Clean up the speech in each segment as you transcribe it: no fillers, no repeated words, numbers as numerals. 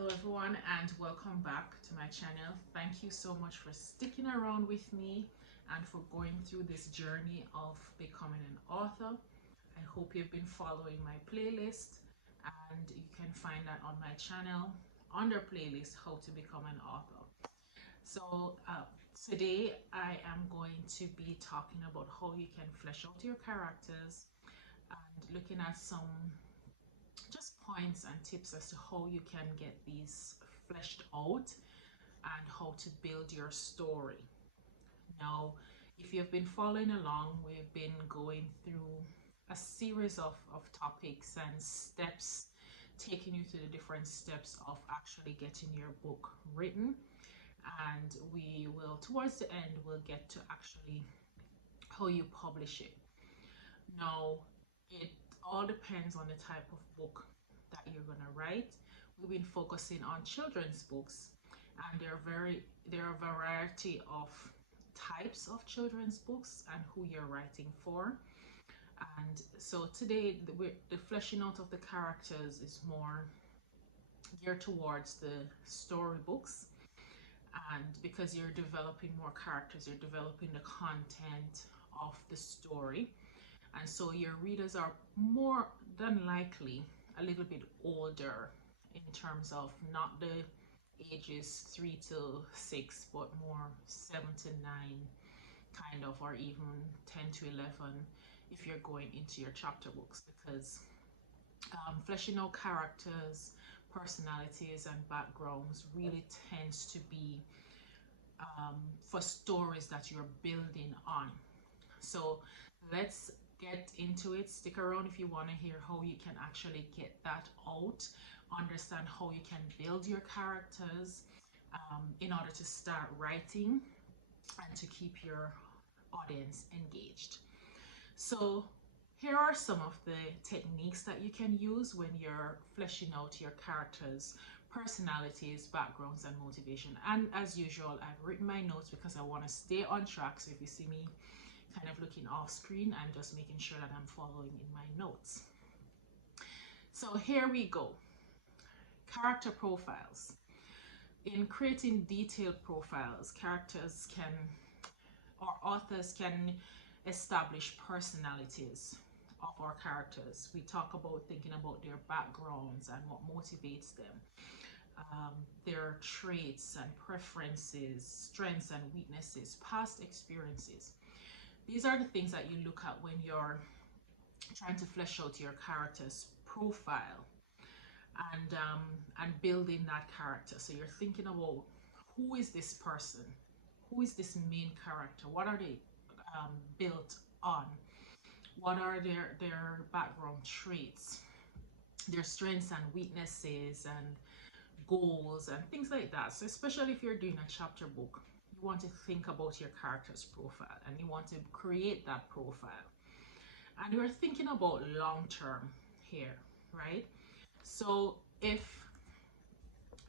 Hello everyone and welcome back to my channel. Thank you so much for sticking around with me and for going through this journey of becoming an author. I hope you've been following my playlist, and you can find that on my channel under playlist How to Become an Author. So today I am going to be talking about how you can flesh out your characters and looking at some just points and tips as to how you can get these fleshed out and how to build your story. Now, if you've been following along, we've been going through a series of topics and steps, taking you through the different steps of actually getting your book written. And we will, towards the end, we'll get to actually how you publish it. Now, it all depends on the type of book that you're going to write. We've been focusing on children's books, and there are a variety of types of children's books and who you're writing for. And so today the fleshing out of the characters is more geared towards the storybooks, and because you're developing more characters, you're developing the content of the story. And so your readers are more than likely a little bit older in terms of not the ages 3 to 6, but more 7 to 9 kind of, or even 10 to 11 if you're going into your chapter books, because fleshing out characters, personalities and backgrounds really tends to be for stories that you're building on. So let's get into it. Stick around if you want to hear how you can actually get that out, understand how you can build your characters in order to start writing and to keep your audience engaged. So here are some of the techniques that you can use when you're fleshing out your characters, personalities, backgrounds and motivation. And as usual, I've written my notes because I want to stay on track. So if you see me kind of looking off screen, I'm just making sure that I'm following in my notes. So here we go. Character profiles. In creating detailed profiles, characters can, or authors can, establish personalities of our characters. We talk about thinking about their backgrounds and what motivates them, their traits and preferences, strengths and weaknesses, past experiences. These are the things that you look at when you're trying to flesh out your character's profile and building that character. So you're thinking about, who is this person? Who is this main character? What are they built on? What are their background traits, their strengths and weaknesses and goals and things like that. So especially if you're doing a chapter book, you want to think about your character's profile and you want to create that profile. And you're thinking about long term here, right? So if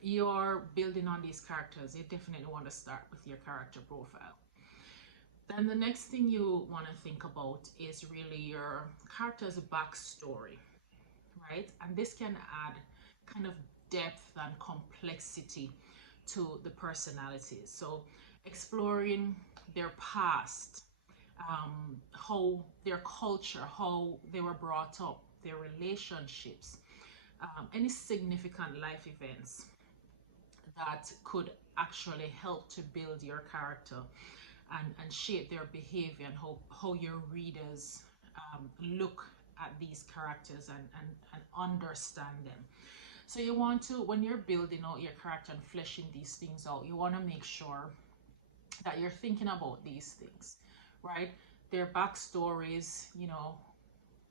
you're building on these characters, you definitely want to start with your character profile. Then the next thing you want to think about is really your character's backstory, right? And this can add kind of depth and complexity to the personalities. So exploring their past, how their culture, how they were brought up, their relationships, any significant life events that could actually help to build your character and shape their behavior, and how your readers look at these characters and understand them. So you want to, when you're building out your character and fleshing these things out, you want to make sure that you're thinking about these things, right? Their backstories, you know,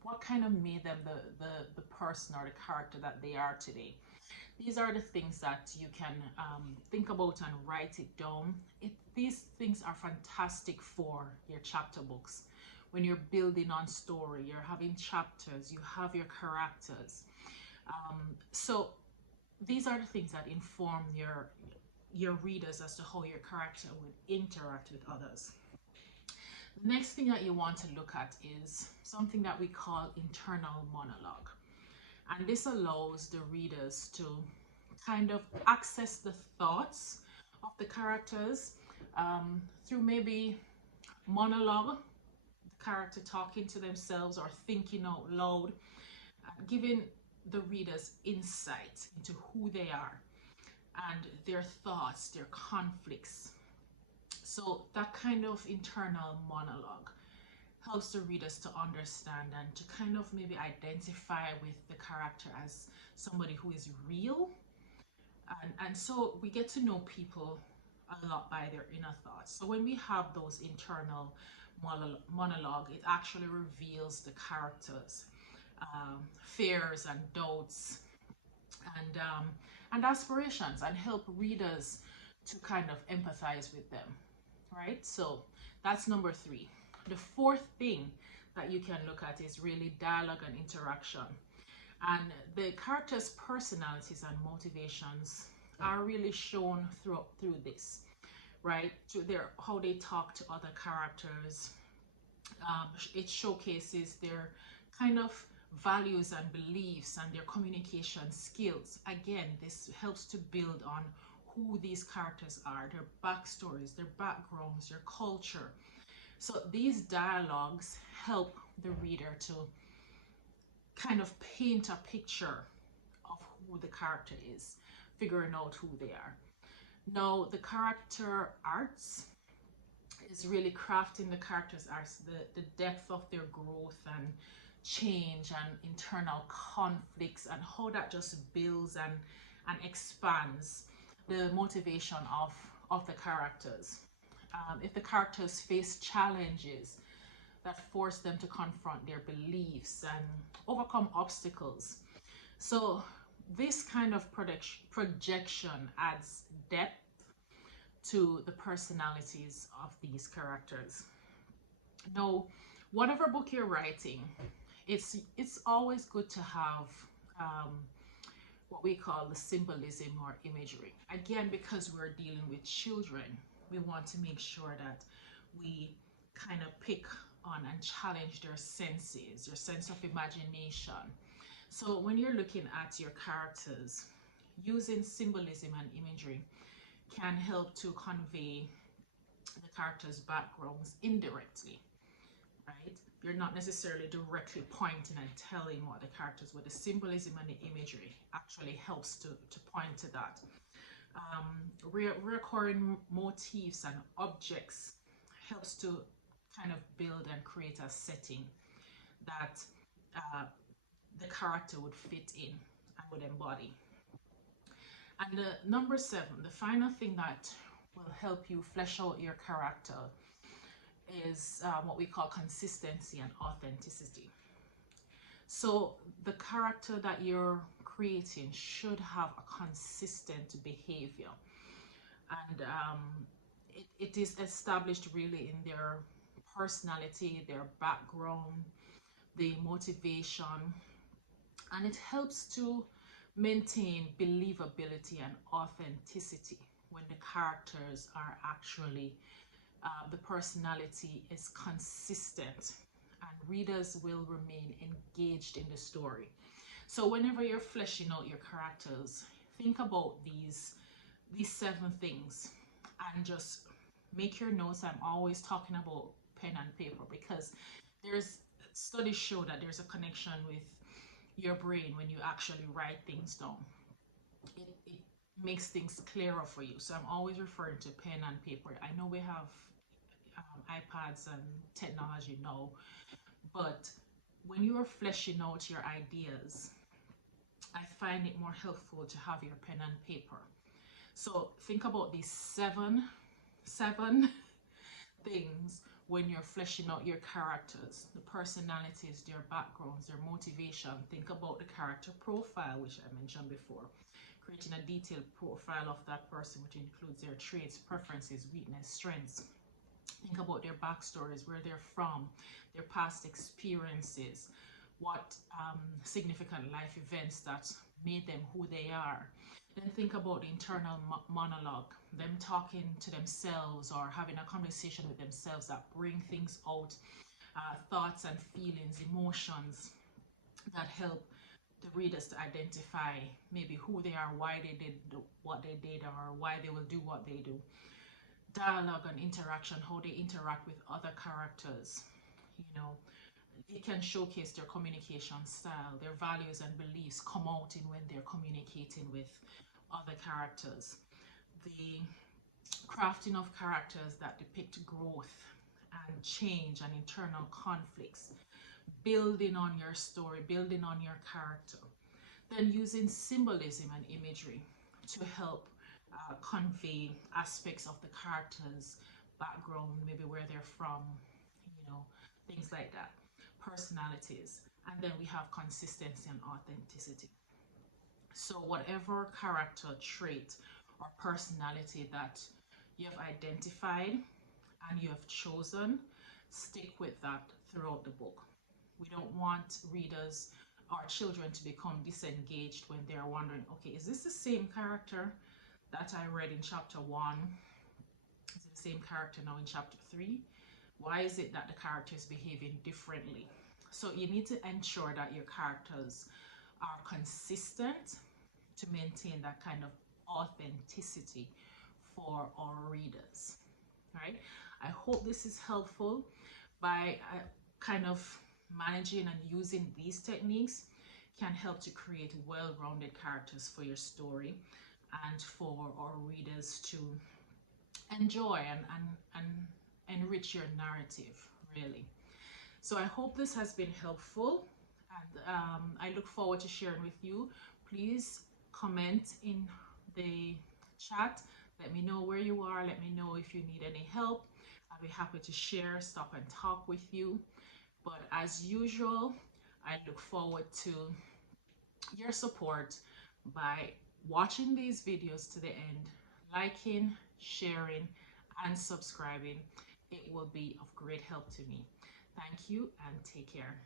what kind of made them the person or the character that they are today. These are the things that you can think about and write it down. These things are fantastic for your chapter books. When you're building on story, you're having chapters, you have your characters. So these are the things that inform your readers as to how your character would interact with others. The next thing that you want to look at is something that we call internal monologue. And this allows the readers to kind of access the thoughts of the characters through maybe monologue, the character talking to themselves or thinking out loud, giving the readers insight into who they are and their thoughts, their conflicts. So that kind of internal monologue helps the readers to understand and to kind of maybe identify with the character as somebody who is real. And so we get to know people a lot by their inner thoughts. So when we have those internal monologue, it actually reveals the characters' fears and doubts and aspirations, and help readers to kind of empathize with them, right? So that's number 3. The fourth thing that you can look at is really dialogue and interaction. And the characters' personalities and motivations are really shown through this, right? Through their how they talk to other characters. It showcases their kind of values and beliefs and their communication skills. Again, this helps to build on who these characters are, their backstories, their backgrounds, their culture. So these dialogues help the reader to kind of paint a picture of who the character is, figuring out who they are. Now, the character arts is really crafting the characters' arts, the depth of their growth and change and internal conflicts, and how that just builds and expands the motivation of the characters. If the characters face challenges that force them to confront their beliefs and overcome obstacles. So this kind of projection adds depth to the personalities of these characters. Now, whatever book you're writing, it's always good to have what we call the symbolism or imagery. Again, because we're dealing with children, we want to make sure that we kind of pick on and challenge their senses, your sense of imagination. So when you're looking at your characters, using symbolism and imagery can help to convey the characters' backgrounds indirectly, right? You're not necessarily directly pointing and telling what the characters, but the symbolism and the imagery actually helps to point to that. Recurring motifs and objects helps to kind of build and create a setting that the character would fit in and would embody. And the number 7, the final thing that will help you flesh out your character is what we call consistency and authenticity. So the character that you're creating should have a consistent behavior, and it is established really in their personality, their background, the motivation, and it helps to maintain believability and authenticity when the characters are actually the personality is consistent, and readers will remain engaged in the story. So whenever you're fleshing out your characters, think about these 7 things and just make your notes. I'm always talking about pen and paper because there's studies show that there's a connection with your brain when you actually write things down. It makes things clearer for you. So I'm always referring to pen and paper. I know we have iPads and technology now, but when you are fleshing out your ideas, I find it more helpful to have your pen and paper. So think about these seven things when you're fleshing out your characters, the personalities, their backgrounds, their motivation. Think about the character profile, which I mentioned before. Creating a detailed profile of that person, which includes their traits, preferences, weakness, strengths. Think about their backstories, where they're from, their past experiences, what significant life events that made them who they are. Then think about the internal monologue, them talking to themselves or having a conversation with themselves that bring things out, thoughts and feelings, emotions that help the readers to identify maybe who they are, why they did what they did, or why they will do what they do. Dialogue and interaction, how they interact with other characters. You know, it can showcase their communication style, their values and beliefs come out in when they're communicating with other characters. The crafting of characters that depict growth and change and internal conflicts, building on your story, building on your character. Then using symbolism and imagery to help convey aspects of the character's background, maybe where they're from, things like that. Personalities. And then we have consistency and authenticity. So whatever character trait or personality that you have identified and you have chosen, stick with that throughout the book. We don't want readers or children to become disengaged when they're wondering, okay, is this the same character that I read in chapter 1? Is it the same character now in chapter 3? Why is it that the character is behaving differently? So you need to ensure that your characters are consistent to maintain that kind of authenticity for our readers. Right? I hope this is helpful. By kind of managing and using these techniques can help to create well-rounded characters for your story and for our readers to enjoy and enrich your narrative, really. So I hope this has been helpful, and I look forward to sharing with you. Please comment in the chat. Let me know where you are. Let me know if you need any help. I'll be happy to share, stop and talk with you. But as usual, I look forward to your support by watching these videos to the end, liking, sharing, and subscribing. It will be of great help to me. Thank you and take care.